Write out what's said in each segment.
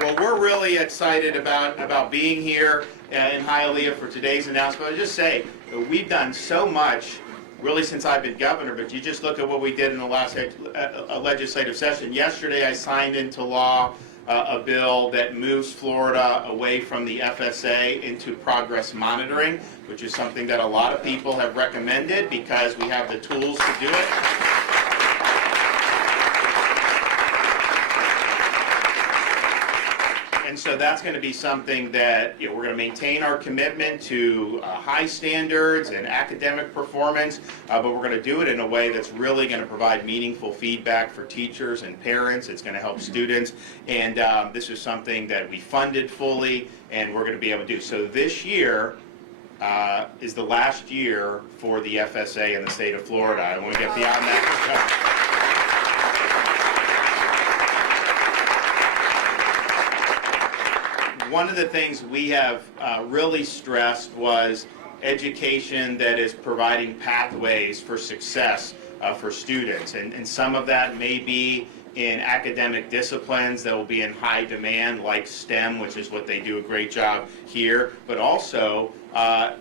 Well, we're really excited about being here in Hialeah for today's announcement. I'll just say, we've done so much really since I've been governor, but you just look at what we did in the last legislative session. Yesterday I signed into law a bill that moves Florida away from the FSA into progress monitoring, which is something that a lot of people have recommended because we have the tools to do it. And so that's going to be something that we're going to maintain our commitment to high standards and academic performance, but we're going to do it in a way that's really going to provide meaningful feedback for teachers and parents. It's going to help students, and this is something that we funded fully, and we're going to be able to do. So this year is the last year for the FSA in the state of Florida. I want to get beyond that. One of the things we have really stressed was education that is providing pathways for success for students. And some of that may be in academic disciplines that will be in high demand, like STEM, which is what they do a great job here, but also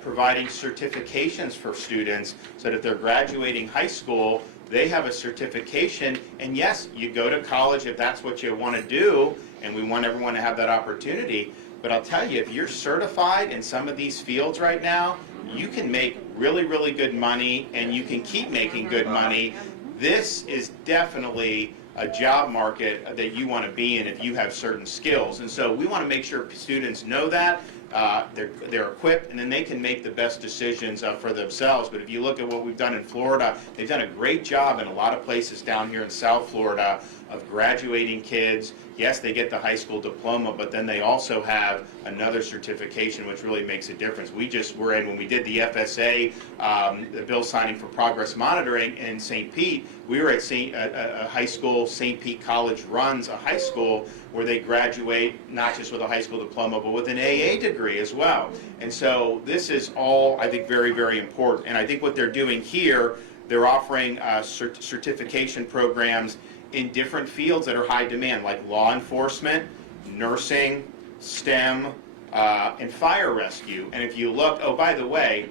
providing certifications for students so that if they're graduating high school, they have a certification. And yes, you go to college if that's what you want to do, and we want everyone to have that opportunity. But I'll tell you, if you're certified in some of these fields right now, you can make really, really good money, and you can keep making good money. This is definitely a job market that you want to be in if you have certain skills. And so we want to make sure students know that. They're equipped, and then they can make the best decisions for themselves. But if you look at what we've done in Florida, they've done a great job in a lot of places down here in South Florida of graduating kids. Yes, they get the high school diploma, but then they also have another certification, which really makes a difference. We just were in, when we did the FSA, the bill signing for progress monitoring in St. Pete, we were at a high school, St. Pete College runs a high school where they graduate not just with a high school diploma, but with an AA degree as well. And so this is all, I think, very, very important. And I think what they're doing here, they're offering certification programs in different fields that are high demand, like law enforcement, nursing, STEM, and fire rescue. And if you look, oh, by the way,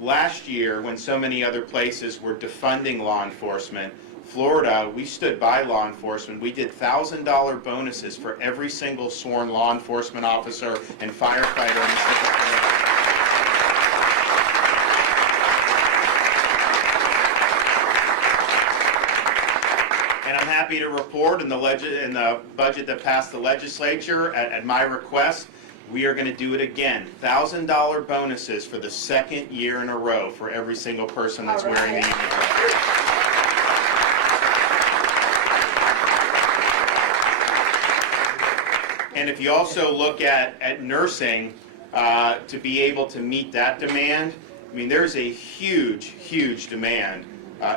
last year when so many other places were defunding law enforcement, Florida, we stood by law enforcement. We did $1,000 bonuses for every single sworn law enforcement officer and firefighter in the state of Florida. And I'm happy to report in the budget that passed the legislature, at my request, we are going to do it again. $1,000 bonuses for the second year in a row for every single person that's wearing the uniform. And if you also look at nursing, to be able to meet that demand, I mean, there's a huge, huge demand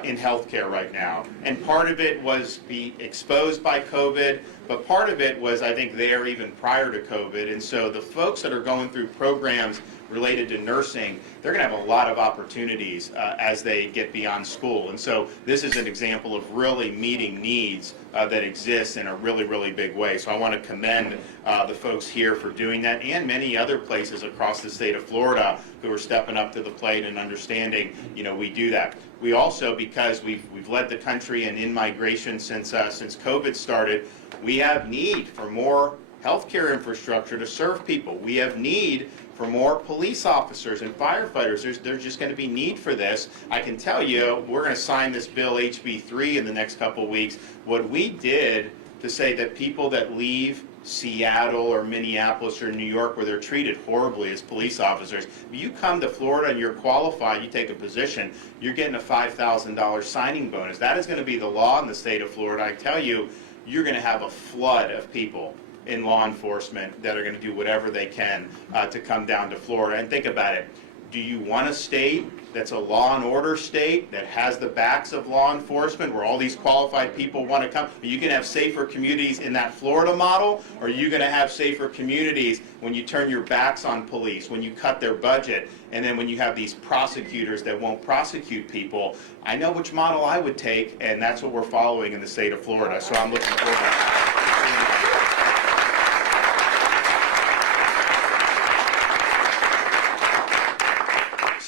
in healthcare right now. And part of it was exposed by COVID, but part of it was, I think, there even prior to COVID. And so the folks that are going through programs related to nursing, they're going to have a lot of opportunities as they get beyond school. And so this is an example of really meeting needs that exist in a really, really big way. So I want to commend the folks here for doing that, and many other places across the state of Florida who are stepping up to the plate and understanding, we do that. We also, because we've led the country in in-migration since COVID started, we have need for more healthcare infrastructure to serve people. We have need for more police officers and firefighters. There's just going to be need for this. I can tell you, we're going to sign this bill, HB 3, in the next couple of weeks. What we did to say that people that leave Seattle or Minneapolis or New York, where they're treated horribly as police officers, if you come to Florida and you're qualified, you take a position, you're getting a $5,000 signing bonus. That is going to be the law in the state of Florida. I tell you, you're going to have a flood of people in law enforcement that are going to do whatever they can to come down to Florida. And think about it. Do you want a state that's a law and order state that has the backs of law enforcement, where all these qualified people want to come? Are you going to have safer communities in that Florida model, or are you going to have safer communities when you turn your backs on police, when you cut their budget, and then when you have these prosecutors that won't prosecute people? I know which model I would take, and that's what we're following in the state of Florida. So I'm looking forward to that.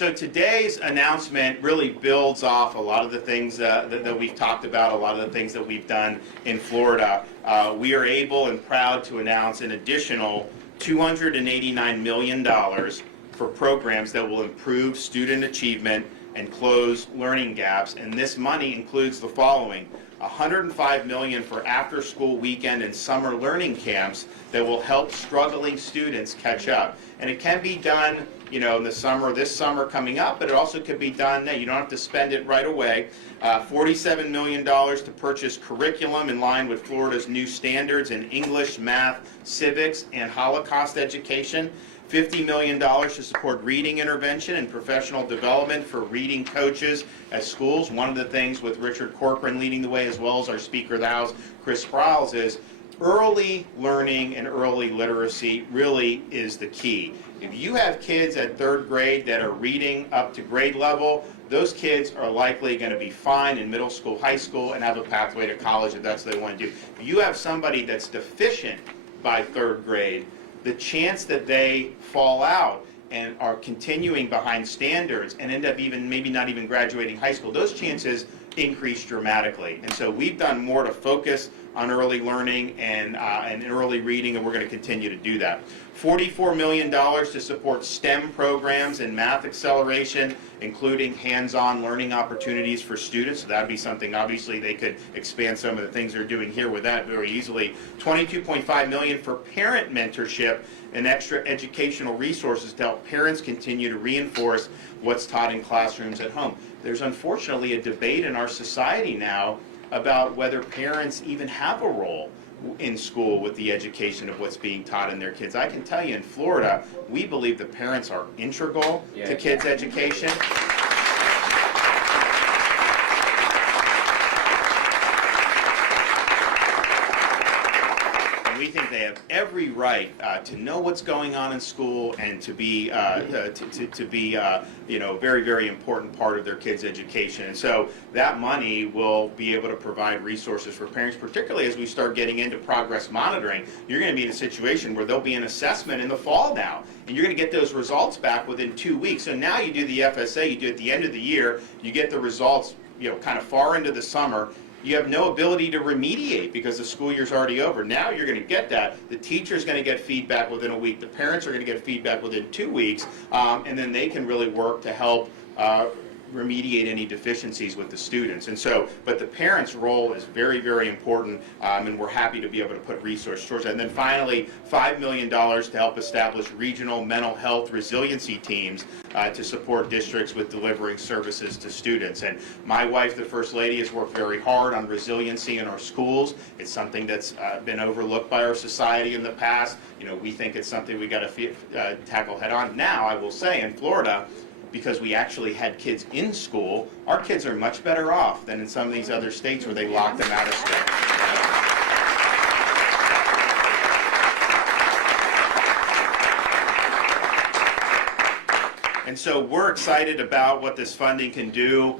So today's announcement really builds off a lot of the things that we've talked about, a lot of the things that we've done in Florida. We are able and proud to announce an additional $289 million for programs that will improve student achievement and close learning gaps. And this money includes the following: $105 million for after-school weekend and summer learning camps that will help struggling students catch up. And it can be done, in the summer, this summer coming up, but it also could be done now. You don't have to spend it right away. $47 million to purchase curriculum in line with Florida's new standards in English, math, civics, and Holocaust education. $50 million to support reading intervention and professional development for reading coaches at schools. One of the things with Richard Corcoran leading the way, as well as our Speaker of the House, Chris Sprowls, is early learning and early literacy really is the key. If you have kids at 3rd grade that are reading up to grade level, those kids are likely going to be fine in middle school, high school, and have a pathway to college if that's what they want to do. If you have somebody that's deficient by 3rd grade, the chance that they fall out and are continuing behind standards and end up even maybe not even graduating high school, those chances increase dramatically. And so we've done more to focus on early learning and early reading, and we're going to continue to do that. $44 million to support STEM programs and math acceleration, including hands-on learning opportunities for students. So that'd be something, obviously, they could expand some of the things they're doing here with that very easily. $22.5 million for parent mentorship and extra educational resources to help parents continue to reinforce what's taught in classrooms at home. There's unfortunately a debate in our society now about whether parents even have a role in school with the education of what's being taught in their kids. I can tell you in Florida, we believe the parents are integral to kids' education. We think they have every right to know what's going on in school and to be very, very important part of their kids' education. And so that money will be able to provide resources for parents, particularly as we start getting into progress monitoring. You're going to be in a situation where there'll be an assessment in the fall now, and you're going to get those results back within 2 weeks. So now you do the FSA, you do it at the end of the year, you get the results, kind of far into the summer. You have no ability to remediate because the school year's already over. Now you're going to get that. The teacher's going to get feedback within a week. The parents are going to get feedback within 2 weeks, and then they can really work to help remediate any deficiencies with the students. And so, but the parents' role is very, very important, and we're happy to be able to put resources towards that. And then finally, $5 million to help establish regional mental health resiliency teams to support districts with delivering services to students. And my wife, the First Lady, has worked very hard on resiliency in our schools. It's something that's been overlooked by our society in the past. We think it's something we got to tackle head on. Now, I will say, in Florida, because we actually had kids in school, our kids are much better off than in some of these other states where they lock them out of school. And so we're excited about what this funding can do.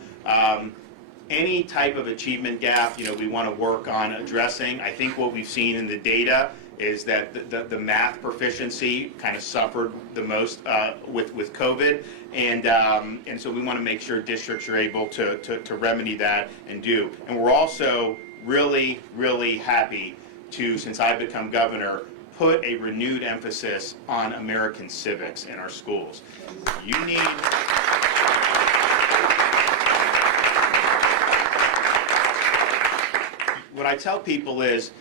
Any type of achievement gap, we want to work on addressing. I think what we've seen in the data is that the math proficiency kind of suffered the most with COVID, and so we want to make sure districts are able to remedy that and do. And we're also really, really happy to, since I've become governor, put a renewed emphasis on American civics in our schools. You need... What I tell people is,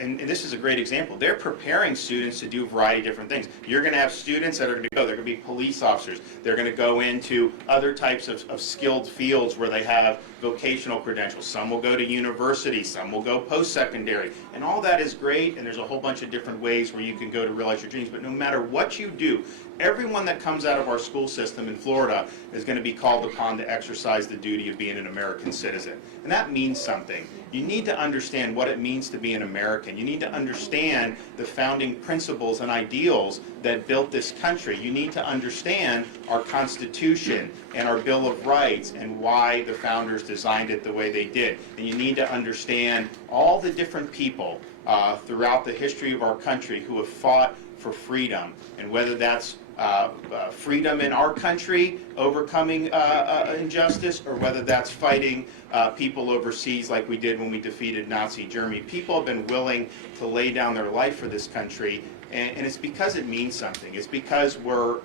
and this is a great example, they're preparing students to do a variety of different things. You're going to have students that are going to go, they're going to be police officers, they're going to go into other types of skilled fields where they have vocational credentials. Some will go to university, some will go post-secondary, and all that is great, and there's a whole bunch of different ways where you can go to realize your dreams. But no matter what you do, everyone that comes out of our school system in Florida is going to be called upon to exercise the duty of being an American citizen. And that means something. You need to understand what it means to be an American. You need to understand the founding principles and ideals that built this country. You need to understand our Constitution and our Bill of Rights and why the founders designed it the way they did. And you need to understand all the different people throughout the history of our country who have fought for freedom, and whether that's freedom in our country, overcoming injustice, or whether that's fighting people overseas like we did when we defeated Nazi Germany. People have been willing to lay down their life for this country, and it's because it means something. It's because we're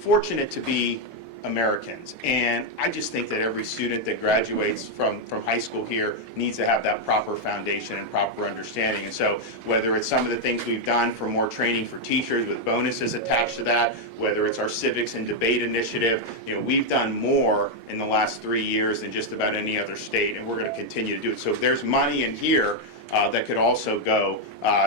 fortunate to be Americans, and I just think that every student that graduates from high school here needs to have that proper foundation and proper understanding. And so whether it's some of the things we've done for more training for teachers with bonuses attached to that, whether it's our civics and debate initiative, we've done more in the last 3 years than just about any other state, and we're going to continue to do it. So there's money in here that could also go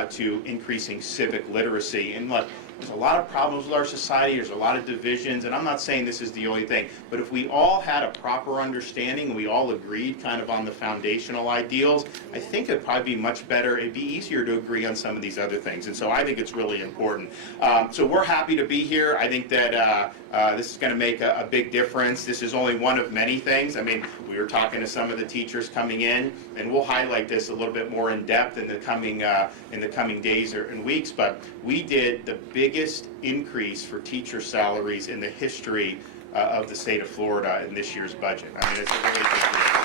to increasing civic literacy. And look, there's a lot of problems with our society, there's a lot of divisions, and I'm not saying this is the only thing, but if we all had a proper understanding and we all agreed kind of on the foundational ideals, I think it'd probably be much better, it'd be easier to agree on some of these other things, and so I think it's really important. So we're happy to be here. I think that this is going to make a big difference. This is only one of many things. I mean, we were talking to some of the teachers coming in, and we'll highlight this a little bit more in depth in the coming days and weeks, but we did the biggest increase for teacher salaries in the history of the state of Florida in this year's budget. I mean, it's a really big deal.